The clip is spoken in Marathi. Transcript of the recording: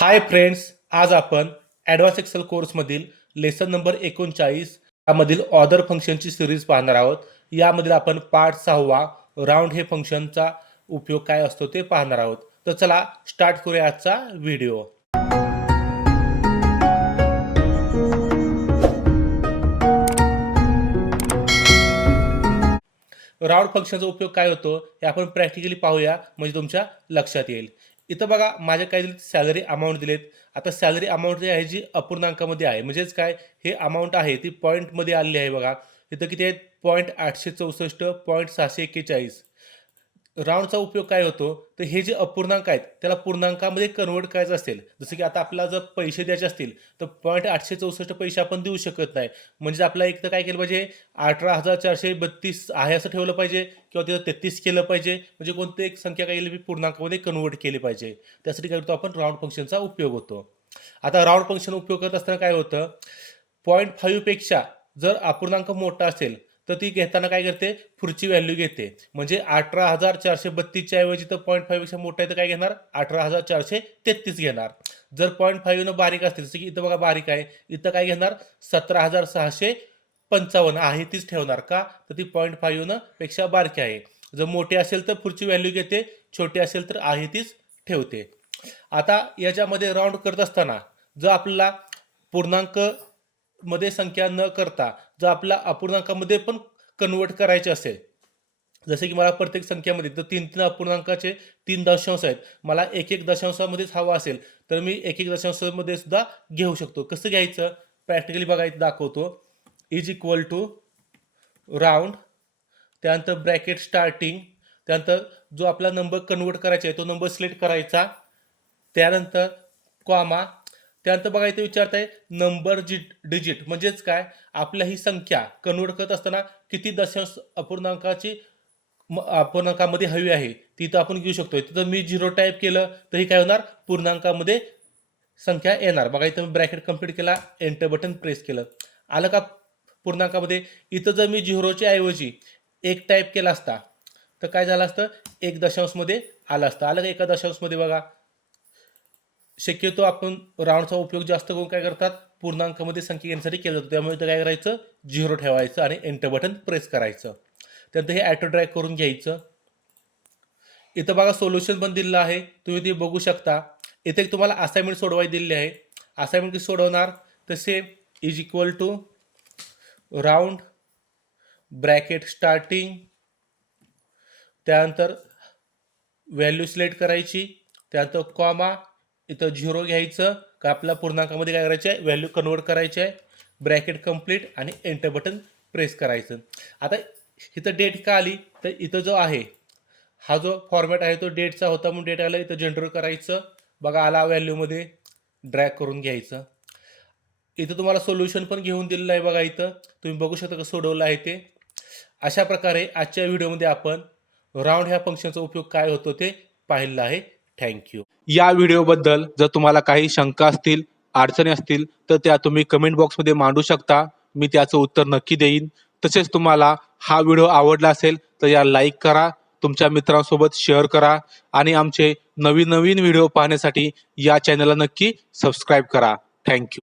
हाय फ्रेंड्स, आज आपण ॲडव्हान्स एक्सेल कोर्समधील लेसन नंबर 39 यामधील ऑर्डर फंक्शनची सिरीज पाहणार आहोत. यामधील आपण पार्ट 6वा राऊंड हे फंक्शनचा उपयोग काय असतो ते पाहणार आहोत. तर चला स्टार्ट करूया आजचा व्हिडिओ. राऊंड फंक्शनचा उपयोग काय होतो हे आपण प्रॅक्टिकली पाहूया, म्हणजे तुमच्या लक्षात येईल. इथं बघा, माझ्या काही सॅलरी अमाऊंट दिलेत. आता सॅलरी अमाऊंट जी आहे जी अपूर्णांकामध्ये आहे, म्हणजेच काय, हे अमाऊंट आहे ती पॉईंटमध्ये आलेली आहे. बघा इथं किती आहेत, 864 641. राऊंडचा उपयोग काय होतो, तर हे जे अपूर्णांक आहेत त्याला पूर्णांकामध्ये कन्वर्ट करायचं असेल, जसं की आता आपल्याला जर पैसे द्यायचे असतील तर 864 पैसे आपण देऊ शकत नाही. म्हणजे आपल्याला एक तर काय केलं पाहिजे, 18,432 आहे असं ठेवलं पाहिजे, किंवा तिथं 33 केलं पाहिजे. म्हणजे कोणती एक संख्या काय केली पूर्णांकामध्ये कन्वर्ट केली पाहिजे. त्यासाठी काय करतो आपण, राऊंड फंक्शनचा उपयोग होतो. आता राऊंड फंक्शन उपयोग करत असताना काय होतं, 0.5 पेक्षा जर अपूर्णांक मोठा असेल तर ती घेताना काय करते, पुढची व्हॅल्यू घेते. म्हणजे 18,432च्या ऐवजी तर 0.5 पेक्षा मोठा आहे तर काय घेणार, 18,433 घेणार. जर 0.5 न बारीक असते, जसं की इथं बघा बारीक आहे, इथं काय घेणार, 17,655 आहे तीच ठेवणार. का, तर ती 0.5 न पेक्षा बारकी आहे. जर मोठी असेल तर पुढची व्हॅल्यू घेते, छोटी असेल तर आहे तीच ठेवते. आता याच्यामध्ये राऊंड करत असताना जर आपल्याला पूर्णांक मध्ये संख्या न करता जर आपल्या अपूर्णांकामध्ये पण कन्वर्ट करायचे असेल, जसे की मला प्रत्येक संख्यामध्ये तर 3 अपूर्णांकाचे 3 दशांश आहेत, मला 1 दशांशामध्येच हवा असेल तर मी 1 दशांशामध्ये सुद्धा घेऊ शकतो. कसं घ्यायचं, प्रॅक्टिकली बघायचं दाखवतो. इज इक्वल टू राऊंड, त्यानंतर ब्रॅकेट स्टार्टिंग, त्यानंतर जो आपला नंबर कन्वर्ट करायचा आहे तो नंबर सिलेक्ट करायचा, त्यानंतर कॉमा, त्यानंतर बघा इथे विचारत आहे नंबर डिजिट, म्हणजेच काय, आपल्या ही संख्या कन्वर्ट करत असताना किती दशांश अपूर्णांकामध्ये हवी आहे ती तर आपण घेऊ शकतो. तिथं मी 0 टाईप केलं तरी काय होणार, पूर्णांकामध्ये संख्या येणार. बघा इथं मी ब्रॅकेट कंप्लीट केला, एंटर बटन प्रेस केलं, आलं का पूर्णांकामध्ये. इथं जर मी 0च्या ऐवजी 1 टाईप केला असता तर काय झालं असतं, 1 दशांशमध्ये आलं असतं. आलं का 1 दशांशमध्ये. बघा शक्यतो आपण राऊंडचा उपयोग जास्त करून काय करतात, पूर्णांकामध्ये संख्या घेण्यासाठी केला जातो. त्यामुळे इथं काय करायचं, 0 ठेवायचं आणि एंटर बटन प्रेस करायचं. त्यानंतर हे ॲटो ड्रॅग करून घ्यायचं. इथं बघा सोल्युशन पण दिलेलं आहे, तुम्ही ते बघू शकता. इथे तुम्हाला असाइनमेंट सोडवायला दिलेली आहे. असाइनमेंट कशी सोडवणार, तर same is equal to round, bracket starting, त्यानंतर व्हॅल्यू सिलेक्ट करायची, त्यानंतर कॉमा, इथं 0 घ्यायचं का आपल्या पूर्णांकामध्ये काय करायचं आहे, व्हॅल्यू कन्वर्ट करायची आहे, ब्रॅकेट कंप्लीट आणि एंटर बटन प्रेस करायचं. आता इथं डेट का आली, तर इथं जो आहे हा जो फॉर्मॅट आहे तो डेटचा होता, म्हणून डेट आला, इथं जनरेट करायचं. बघा आला व्हॅल्यूमध्ये, ड्रॅग करून घ्यायचं. इथं तुम्हाला सोल्युशन पण घेऊन दिलेलं आहे. बघा इथं तुम्ही बघू शकता कसं सोडवलं आहे ते. अशा प्रकारे आजच्या व्हिडिओमध्ये आपण राऊंड ह्या फंक्शनचा उपयोग काय होतो ते पाहिलं आहे. थँक्यू. या व्हिडिओबद्दल जर तुम्हाला काही शंका असतील, अडचणी असतील तर त्या तुम्ही कमेंट बॉक्समध्ये मांडू शकता. मी त्याचं उत्तर नक्की देईन. तसेच तुम्हाला हा व्हिडिओ आवडला असेल तर याला लाईक करा, तुमच्या मित्रांसोबत शेअर करा आणि आमचे नवीन नवीन व्हिडिओ पाहण्यासाठी या चॅनलला नक्की सबस्क्राईब करा. थँक्यू.